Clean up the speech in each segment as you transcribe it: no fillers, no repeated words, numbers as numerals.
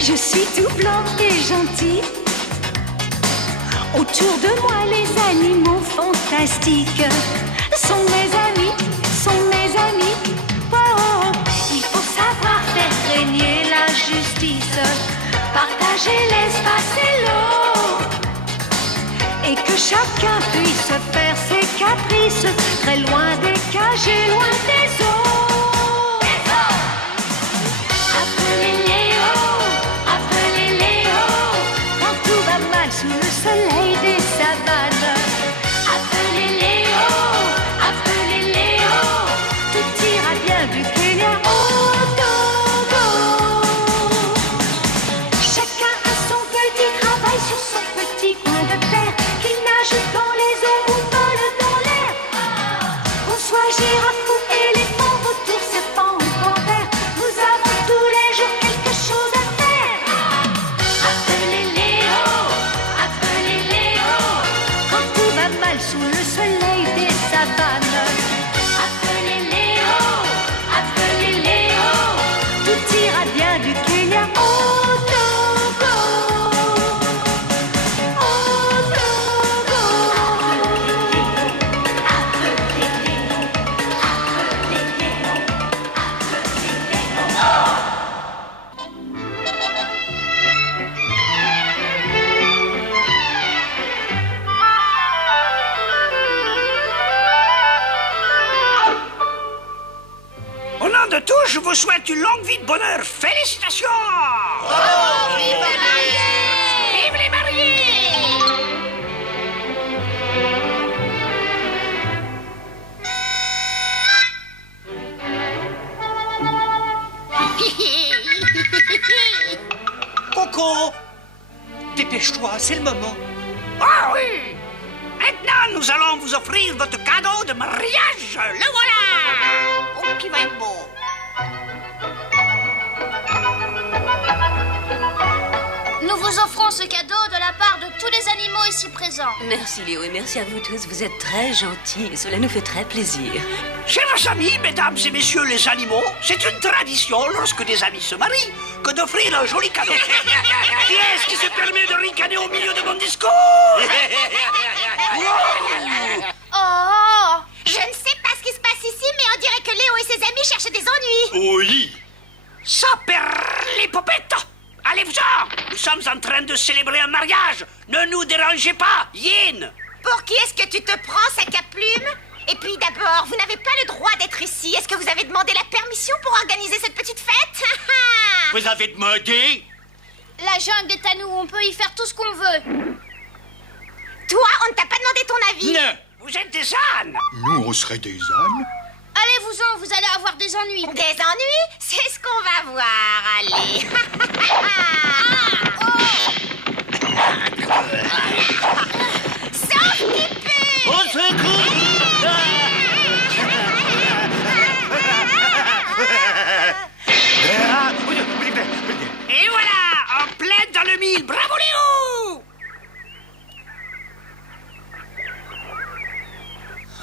Je suis tout blanc et gentil. Autour de moi, les animaux fantastiques sont mes amis, sont mes amis. Oh, oh. Il faut savoir faire régner la justice, partager l'espace et l'eau, et que chacun puisse faire ses caprices, très loin des cages et loin des eaux. Sous le soleil des savanes, appelez Léo, tout ira bien du Kenya au Togo. Chacun a son petit travail sur son petit coin de terre, qu'il nage dans les eaux ou vole dans l'air. Qu'on soit girafe ou éléphant, vautour, serpent ou panthère, nous avons tous les jours quelque chose à faire. Appelez Léo, mal sous le soleil des savanes. Appelez Léo, tout ira bien du Kenya au Togo. Au Togo. Appelez Léo, Au nom de tous, je vous souhaite une longue vie de bonheur. Félicitations! Oh, vive les mariés! Vive les mariés! Coco, dépêche-toi, c'est le moment. Ah oui! Maintenant, nous allons vous offrir votre cadeau de mariage. Le voilà! Oh, qui va être beau! Nous vous offrons ce cadeau de la part de tous les animaux ici présents. Merci Léo et merci à vous tous. Vous êtes très gentils et cela nous fait très plaisir. Chers amis, mesdames et messieurs les animaux, c'est une tradition lorsque des amis se marient que d'offrir un joli cadeau. Qui est-ce qui se permet de ricaner au milieu de mon discours? Oh! Je ne sais pas ce qui se passe ici, mais on dirait que Léo et ses amis cherchent des ennuis. Oui. Ça perd les popettes! Allez-vous-en! Nous sommes en train de célébrer un mariage! Ne nous dérangez pas, Yin! Pour qui est-ce que tu te prends, sac à plumes? Et puis d'abord, vous n'avez pas le droit d'être ici. Est-ce que vous avez demandé la permission pour organiser cette petite fête? Vous avez demandé? La jungle est à nous, on peut y faire tout ce qu'on veut. Toi, on ne t'a pas demandé ton avis. Non. Vous êtes des ânes! Nous, on serait des ânes? Allez-vous-en, vous allez avoir des ennuis. Des ennuis? C'est ce qu'on va voir, allez. Sauf qui peut. Au secours! Et voilà! En plein dans le mille! Bravo, Léo!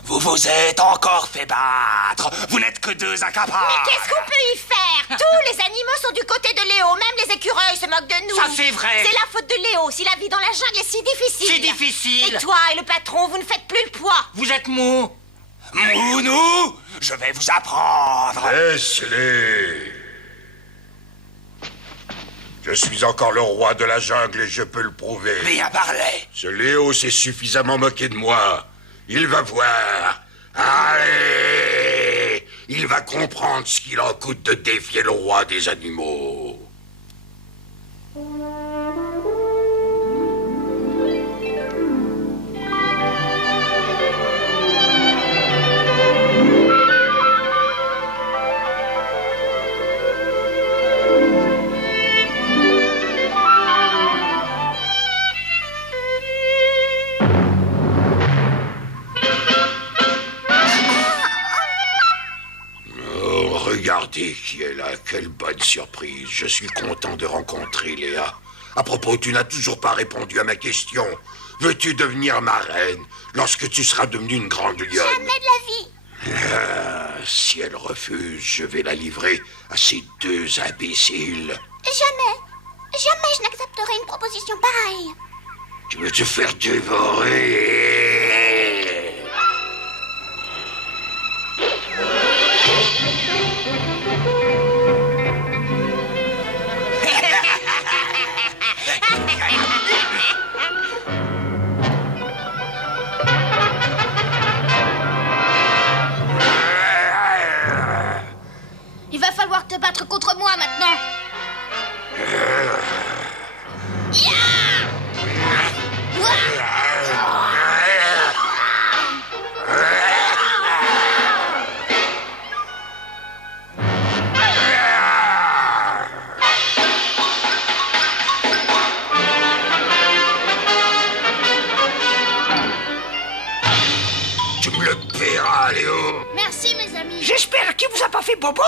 Vous vous êtes encore fait battre. Vous n'êtes que deux incapables. Mais qu'est-ce qu'on peut y faire? Tous les animaux sont du côté de Léo. Même les écureuils se moquent de nous. Ça, c'est vrai. C'est la faute de Léo si la vie dans la jungle est si difficile. C'est difficile. Et toi et le patron, vous ne faites plus le poids. Vous êtes mou. Mounou, je vais vous apprendre. Laisse-les. Je suis encore le roi de la jungle et je peux le prouver. Bien parlé. Ce Léo s'est suffisamment moqué de moi. Il va voir. Allez! Il va comprendre ce qu'il en coûte de défier le roi des animaux. Regardez qui est là, quelle bonne surprise. Je suis content de rencontrer Léa. À propos, tu n'as toujours pas répondu à ma question. Veux-tu devenir ma reine lorsque tu seras devenue une grande lionne? Jamais de la vie. Si elle refuse, je vais la livrer à ces deux imbéciles. Jamais. Jamais je n'accepterai une proposition pareille. Tu veux te faire dévorer? Il va falloir te battre contre moi maintenant. Tu me le paieras, Léo. Merci, mes amis. J'espère qu'il vous a pas fait bobo.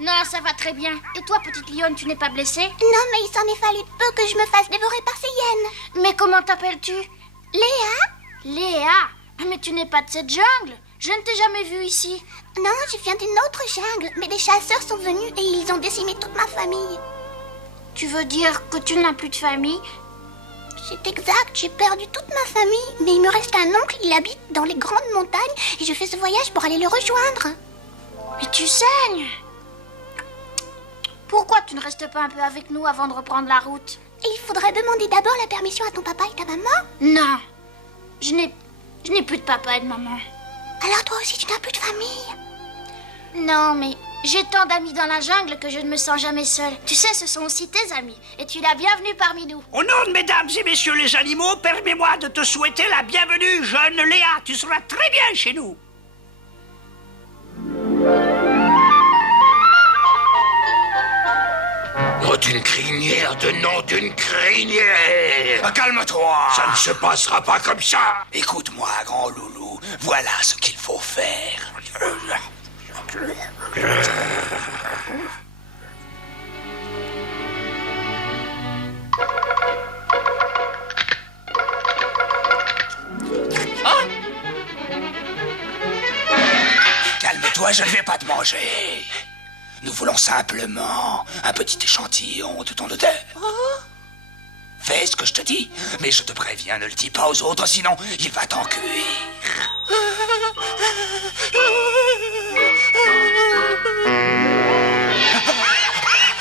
Non, ça va très bien. Et toi, petite lionne, tu n'es pas blessée? Non, mais il s'en est fallu peu que je me fasse dévorer par ces hyènes. Mais comment t'appelles-tu? Léa? Léa. Mais tu n'es pas de cette jungle. Je ne t'ai jamais vue ici. Non, je viens d'une autre jungle, mais des chasseurs sont venus et ils ont décimé toute ma famille. Tu veux dire que tu n'as plus de famille? C'est exact, j'ai perdu toute ma famille, mais il me reste un oncle, il habite dans les grandes montagnes et je fais ce voyage pour aller le rejoindre. Mais tu saignes. Pourquoi tu ne restes pas un peu avec nous avant de reprendre la route? Et il faudrait demander d'abord la permission à ton papa et ta maman. Non, je n'ai plus de papa et de maman. Alors toi aussi tu n'as plus de famille. Non, mais j'ai tant d'amis dans la jungle que je ne me sens jamais seule. Tu sais, ce sont aussi tes amis. Et tu es la bienvenue parmi nous. Au nom de mesdames et messieurs les animaux, permets-moi de te souhaiter la bienvenue, jeune Léa. Tu seras très bien chez nous. Oh, d'une crinière, de nom d'une crinière! Calme-toi. Ça ne se passera pas comme ça! Écoute-moi, grand loulou. Voilà ce qu'il faut faire. Calme-toi, je ne vais pas te manger. Nous voulons simplement un petit échantillon de ton odeur. Fais ce que je te dis, mais je te préviens, ne le dis pas aux autres, sinon il va t'en cuire.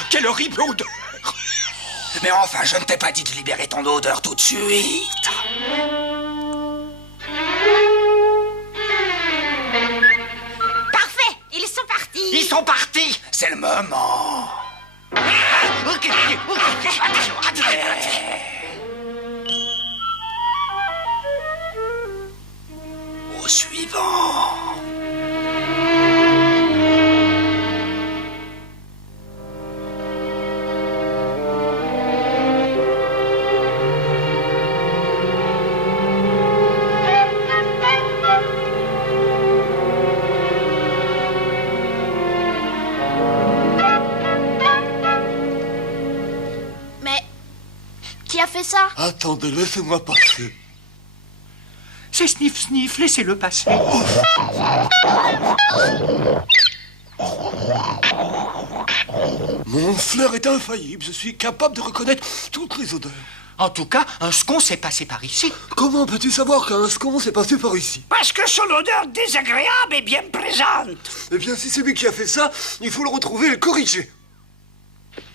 Quelle horrible odeur! Mais enfin, je ne t'ai pas dit de libérer ton odeur tout de suite. Parfait, ils sont partis. Ils sont partis! C'est le moment. Au suivant. Mais qui a fait ça? Attendez, laissez-moi passer. C'est Sniff Sniff, laissez-le passer. Mon flair est infaillible, je suis capable de reconnaître toutes les odeurs. En tout cas, un scon s'est passé par ici. Comment peux-tu savoir qu'un scon s'est passé par ici? Parce que son odeur désagréable est bien présente. Eh bien, si c'est lui qui a fait ça, il faut le retrouver et le corriger.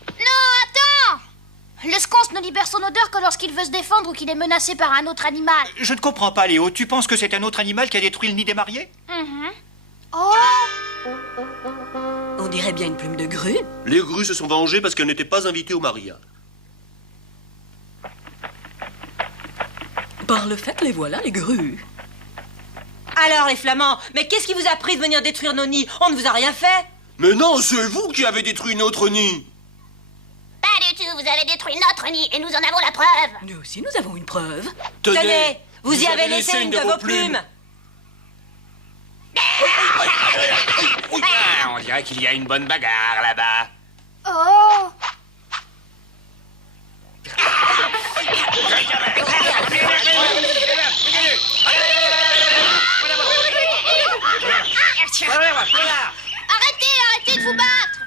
Non, attends! Le sconce ne libère son odeur que lorsqu'il veut se défendre ou qu'il est menacé par un autre animal. Je ne comprends pas, Léo. Tu penses que c'est un autre animal qui a détruit le nid des mariés? Oh! On dirait bien une plume de grue. Les grues se sont vengées parce qu'elles n'étaient pas invitées au mariage. Par le fait, les voilà, les grues. Alors, les Flamands, mais qu'est-ce qui vous a pris de venir détruire nos nids? On ne vous a rien fait. Mais non, c'est vous qui avez détruit notre nid. Pas du tout, vous avez détruit notre nid et nous en avons la preuve. Nous aussi, nous avons une preuve. Tenez, vous y avez laissé une de vos plumes. On dirait qu'il y a une bonne bagarre là-bas. Oh! Arrêtez de vous battre!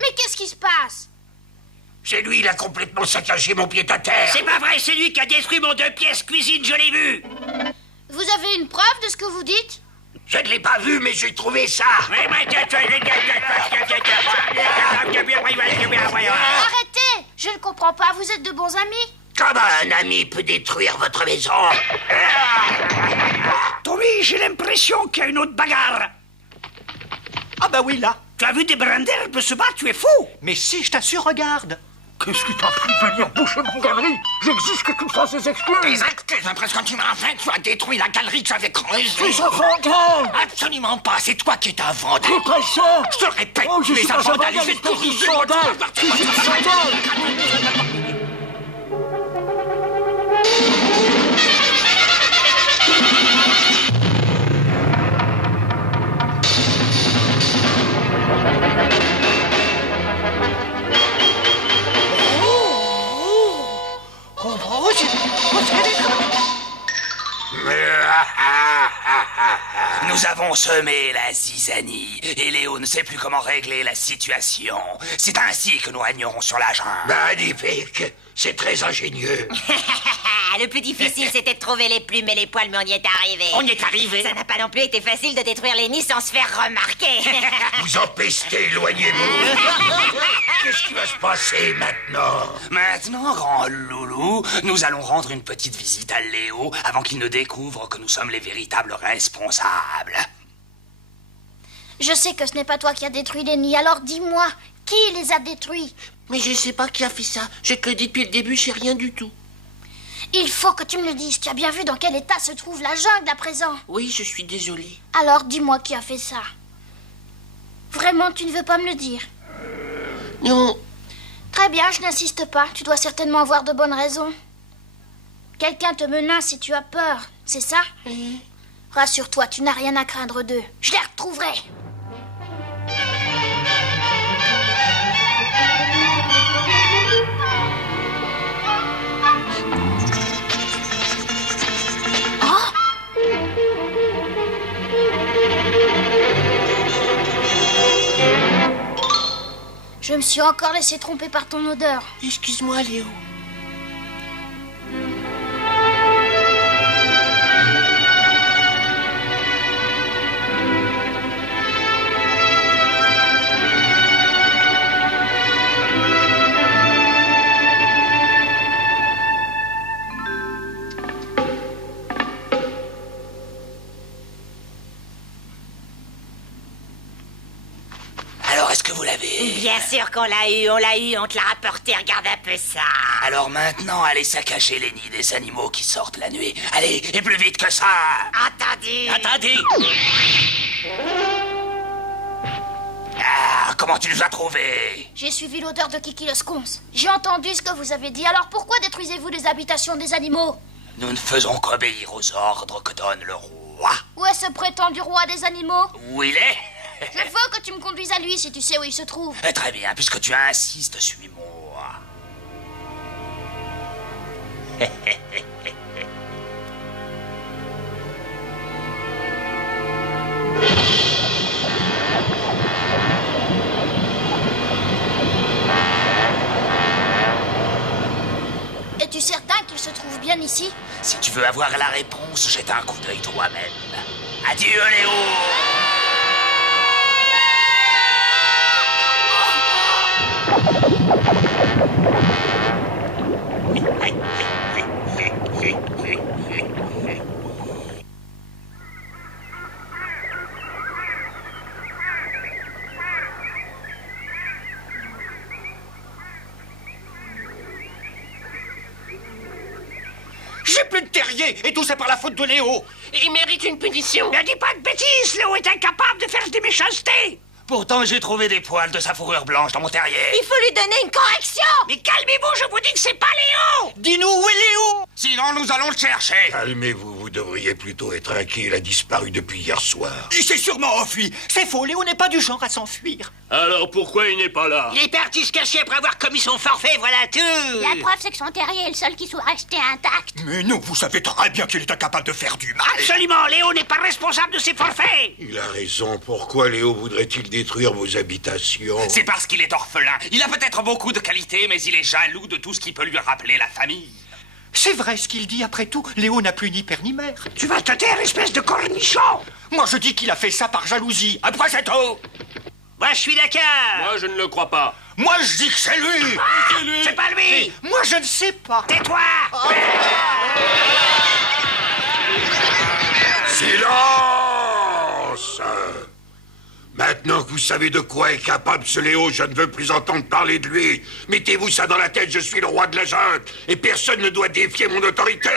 Mais qu'est-ce qui se passe? C'est lui, il a complètement saccagé mon pied-à-terre. C'est pas vrai, c'est lui qui a détruit mon 2 pièces cuisine, je l'ai vu. Vous avez une preuve de ce que vous dites? Je ne l'ai pas vu, mais j'ai trouvé ça. Arrêtez! Je ne comprends pas, vous êtes de bons amis? Comment un ami peut détruire votre maison? Tommy, j'ai l'impression qu'il y a une autre bagarre. Ah bah oui, là. Tu as vu des brins d'herbe se battre, tu es fou. Mais si, je t'assure, regarde. Qu'est-ce qui t'a pris de venir boucher mon galerie? J'exige que tu me fasses des excuses. Les excuses, après ce que tu m'as fait, tu as détruit la galerie que j'avais creusée. Tu es un vandale. Absolument pas, c'est toi qui es un vandale. Tu es ça. Je te le répète, Oh, je tu es suis un pas un vandale, vandale, je vais te je suis corriger. un vandale. Je suis un vandale. Nous avons semé la zizanie et Léo ne sait plus comment régler la situation. C'est ainsi que nous régnerons sur la jungle. Magnifique. C'est très ingénieux. Le plus difficile, c'était de trouver les plumes et les poils, mais on y est arrivé. On y est arrivé. Ça n'a pas non plus été facile de détruire les nids sans se faire remarquer. Vous empestez, éloignez-vous. Qu'est-ce qui va se passer maintenant? Maintenant, grand loulou, nous allons rendre une petite visite à Léo avant qu'il ne découvre que nous sommes les véritables responsables. Je sais que ce n'est pas toi qui as détruit les nids, alors dis-moi, qui les a détruits? Mais je sais pas qui a fait ça. Je te le dis depuis le début, je sais rien du tout. Il faut que tu me le dises. Tu as bien vu dans quel état se trouve la jungle à présent. Oui, je suis désolé. Alors dis-moi qui a fait ça. Vraiment, tu ne veux pas me le dire? Non. Très bien, je n'insiste pas. Tu dois certainement avoir de bonnes raisons. Quelqu'un te menace et tu as peur, c'est ça? Rassure-toi, tu n'as rien à craindre d'eux. Je les retrouverai. Je me suis encore laissé tromper par ton odeur. Excuse-moi, Léo. Alors, est-ce que vous l'avez? Bien sûr qu'on l'a eu, on te l'a rapporté, regarde un peu ça. Alors maintenant, allez saccager les nids des animaux qui sortent la nuit. Allez, et plus vite que ça. Entendu. Attendez. Ah, comment tu les as trouvés? J'ai suivi l'odeur de Kiki le sconce. J'ai entendu ce que vous avez dit, alors pourquoi détruisez-vous les habitations des animaux? Nous ne faisons qu'obéir aux ordres que donne le roi. Où est ce prétendu roi des animaux? Où il est? Je veux que tu me conduises à lui si tu sais où il se trouve. Très bien, puisque tu insistes, suis-moi. Es-tu certain qu'il se trouve bien ici? Si tu veux avoir la réponse, jette un coup d'œil toi-même. Adieu, Léo! J'ai plus de terrier, et tout ça par la faute de Léo. Il mérite une punition. Ne dis pas de bêtises, Léo est incapable de faire des méchancetés. Pourtant, j'ai trouvé des poils de sa fourrure blanche dans mon terrier. Il faut lui donner une correction. Mais calmez-vous, je vous dis que c'est pas Léo. Dis-nous où est Léo? Sinon, nous allons le chercher. Calmez-vous, vous devriez plutôt être inquiet. Il a disparu depuis hier soir. Il s'est sûrement enfui. C'est faux, Léo n'est pas du genre à s'enfuir. Alors pourquoi il n'est pas là? Il est parti se cacher après avoir commis son forfait, voilà tout. La preuve, c'est que son terrier est le seul qui soit resté intact. Mais non, vous savez très bien qu'il est incapable de faire du mal. Absolument, Léo n'est pas responsable de ses forfaits. Il a raison. Pourquoi Léo voudrait-il détruire vos habitations? C'est parce qu'il est orphelin. Il a peut-être beaucoup de qualités, mais il est jaloux de tout ce qui peut lui rappeler la famille. C'est vrai ce qu'il dit, après tout. Léo n'a plus ni père ni mère. Tu vas te taire, espèce de cornichon. Moi, je dis qu'il a fait ça par jalousie. Après, c'est tout. Moi, je suis d'accord. Moi, je ne le crois pas. Moi, je dis que c'est lui. C'est pas lui. Moi, je ne sais pas. Tais-toi. Silence! Maintenant que vous savez de quoi est capable ce Léo, je ne veux plus entendre parler de lui. Mettez-vous ça dans la tête, je suis le roi de la jungle, et personne ne doit défier mon autorité.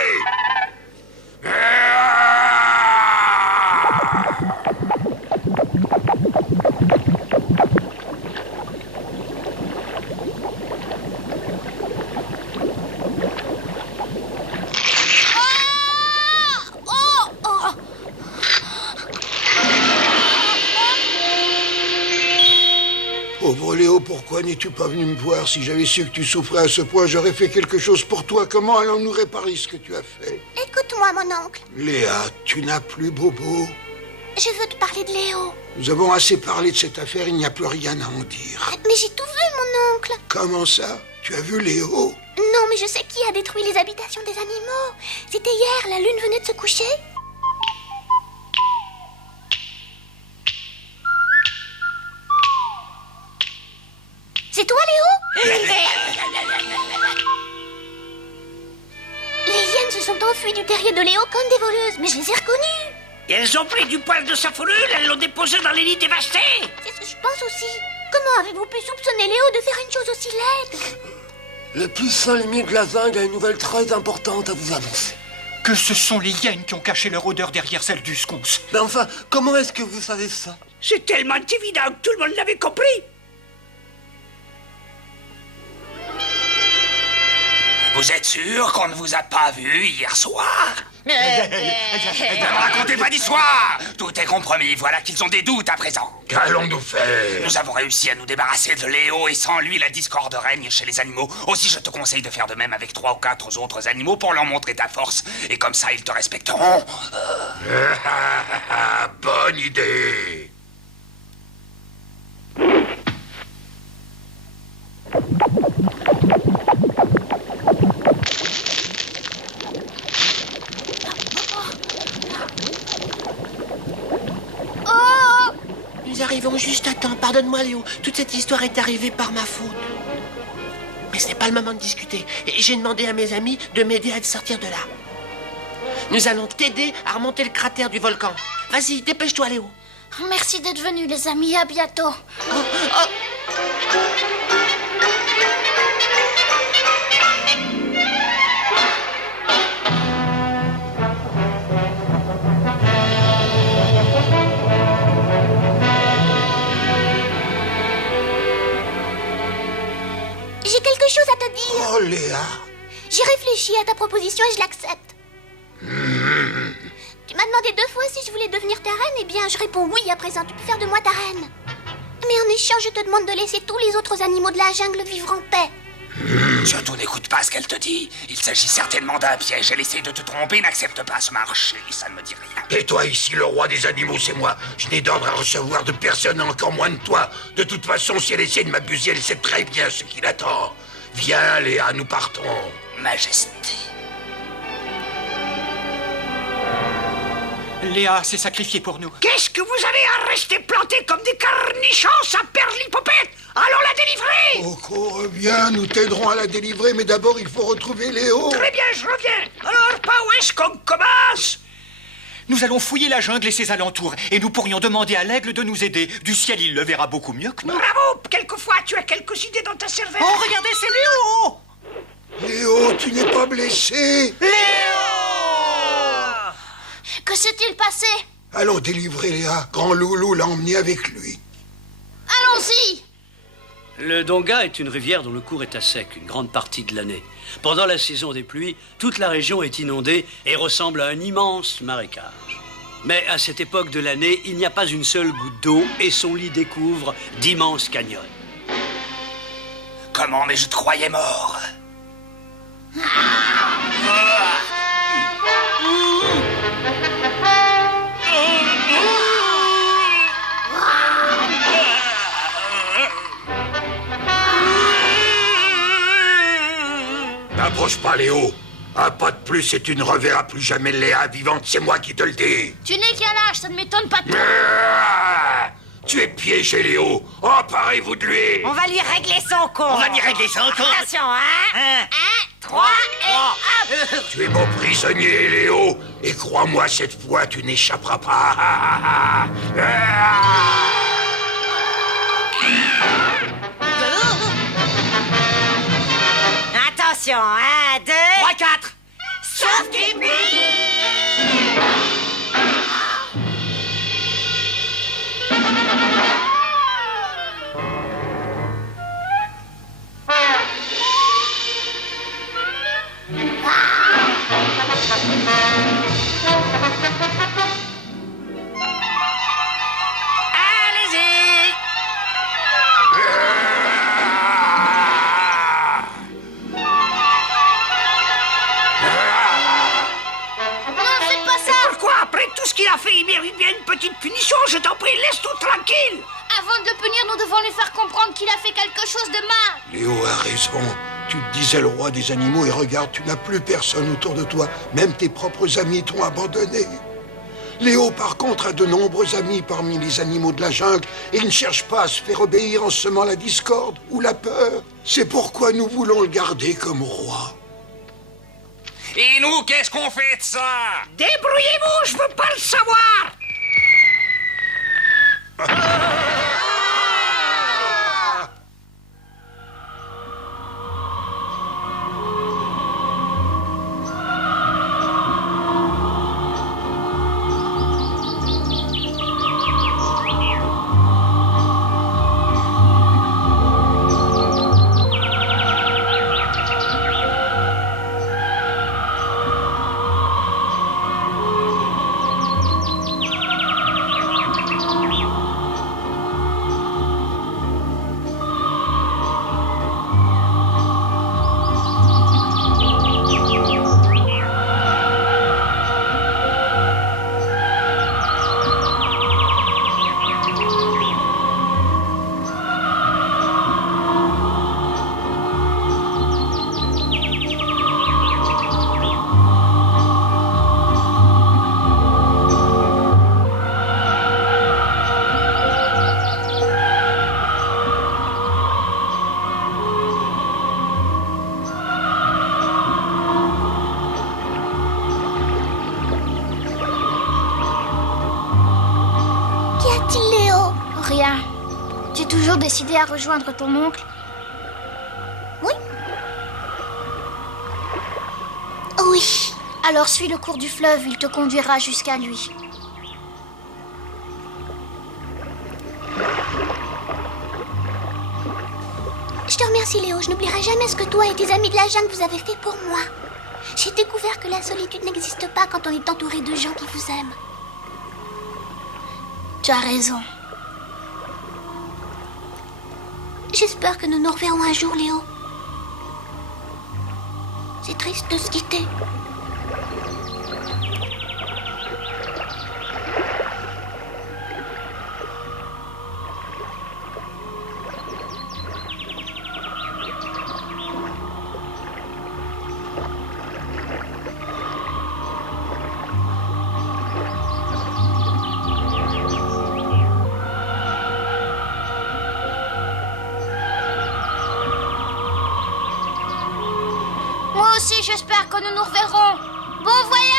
Pauvre Léo, pourquoi n'es-tu pas venu me voir? Si j'avais su que tu souffrais à ce point, j'aurais fait quelque chose pour toi. Comment allons-nous réparer ce que tu as fait? Écoute-moi, mon oncle. Léa, tu n'as plus Bobo. Je veux te parler de Léo. Nous avons assez parlé de cette affaire, il n'y a plus rien à en dire. Mais j'ai tout vu, mon oncle. Comment ça? Tu as vu Léo? Non, mais je sais qui a détruit les habitations des animaux. C'était hier, la lune venait de se coucher. C'est toi, Léo? Les hyènes se sont enfuies du terrier de Léo comme des voleuses, mais je les ai reconnues. Et elles ont pris du poil de sa fourrure, elles l'ont déposé dans les lits dévastés. C'est ce que je pense aussi. Comment avez-vous pu soupçonner Léo de faire une chose aussi laide? Le puissant ennemi de la jungle a une nouvelle très importante à vous annoncer. Que ce sont les hyènes qui ont caché leur odeur derrière celle du sconce. Mais enfin, comment est-ce que vous savez ça? C'est tellement évident que tout le monde l'avait compris. Vous êtes sûr qu'on ne vous a pas vu hier soir? Ne me racontez pas d'histoire! Tout est compromis, voilà qu'ils ont des doutes à présent. Qu'allons-nous faire? Nous avons réussi à nous débarrasser de Léo et sans lui, la discorde règne chez les animaux. Aussi, je te conseille de faire de même avec 3 ou 4 autres animaux pour leur montrer ta force. Et comme ça, ils te respecteront. Bonne idée. Nous arrivons juste à temps. Pardonne-moi, Léo. Toute cette histoire est arrivée par ma faute. Mais ce n'est pas le moment de discuter. Et j'ai demandé à mes amis de m'aider à te sortir de là. Nous allons t'aider à remonter le cratère du volcan. Vas-y, dépêche-toi, Léo. Merci d'être venus, les amis. À bientôt. J'ai quelque chose à te dire. Oh, Léa. J'ai réfléchi à ta proposition et je l'accepte. Tu m'as demandé 2 fois si je voulais devenir ta reine. Eh bien, je réponds oui à présent. Tu peux faire de moi ta reine. Mais en échange, je te demande de laisser tous les autres animaux de la jungle vivre en paix. Surtout n'écoute pas ce qu'elle te dit. Il s'agit certainement d'un piège. Elle essaie de te tromper, n'accepte pas ce marché. Ça ne me dit rien. Tais-toi ici, le roi des animaux, c'est moi. Je n'ai d'ordre à recevoir de personne, encore moins de toi. De toute façon, si elle essaie de m'abuser, elle sait très bien ce qui l'attend. Viens, Léa, nous partons. Majesté. Léa s'est sacrifiée pour nous. Qu'est-ce que vous avez à rester plantés comme des cornichons, ça perd l'hypopète? Allons la délivrer. Coco, reviens, nous t'aiderons à la délivrer, mais d'abord, il faut retrouver Léo. Très bien, je reviens. Alors, par où est-ce qu'on commence? Nous allons fouiller la jungle et ses alentours, et nous pourrions demander à l'aigle de nous aider. Du ciel, il le verra beaucoup mieux que nous. Bravo. Quelquefois, tu as quelques idées dans ta cervelle. Oh, regardez, c'est Léo. Léo, tu n'es pas blessé? Que s'est-il passé? Allons délivrer Léa. Grand Loulou l'a emmené avec lui. Allons-y. Le Donga est une rivière dont le cours est à sec une grande partie de l'année. Pendant la saison des pluies, toute la région est inondée et ressemble à un immense marécage. Mais à cette époque de l'année, il n'y a pas une seule goutte d'eau et son lit découvre d'immenses canyons. Comment, mais je te croyais mort. N'approche pas, Léo. Un pas de plus et tu ne reverras plus jamais Léa vivante, c'est moi qui te le dis. Tu n'es qu'un lâche, ça ne m'étonne pas de toi. Tu es piégé, Léo. Emparez-vous de lui. On va lui régler son compte. On va lui régler son compte. Attention, hein. 3 et hop. Tu es mon prisonnier, Léo. Et crois-moi, cette fois, tu n'échapperas pas. Attention, 1, 2... 3, 4. Sauf du bruit. Allez-y. Pourquoi, après tout ce qu'il a fait, il mérite bien une petite punition? Je t'en prie, laisse tout tranquille. Avant de le punir, nous devons lui faire comprendre qu'il a fait quelque chose de mal. Léo a raison. Tu te disais le roi des animaux et regarde, tu n'as plus personne autour de toi. Même tes propres amis t'ont abandonné. Léo, par contre, a de nombreux amis parmi les animaux de la jungle et il ne cherche pas à se faire obéir en semant la discorde ou la peur. C'est pourquoi nous voulons le garder comme roi. Et nous, qu'est-ce qu'on fait de ça? Débrouillez-vous, je veux pas le savoir. Rien. Tu es toujours décidé à rejoindre ton oncle? Oui. Oui. Alors suis le cours du fleuve, il te conduira jusqu'à lui. Je te remercie, Léo. Je n'oublierai jamais ce que toi et tes amis de la jungle vous avez fait pour moi. J'ai découvert que la solitude n'existe pas quand on est entouré de gens qui vous aiment. Tu as raison. J'espère que nous nous reverrons un jour, Léo. C'est triste de se quitter. Moi aussi, j'espère que nous nous reverrons. Bon voyage!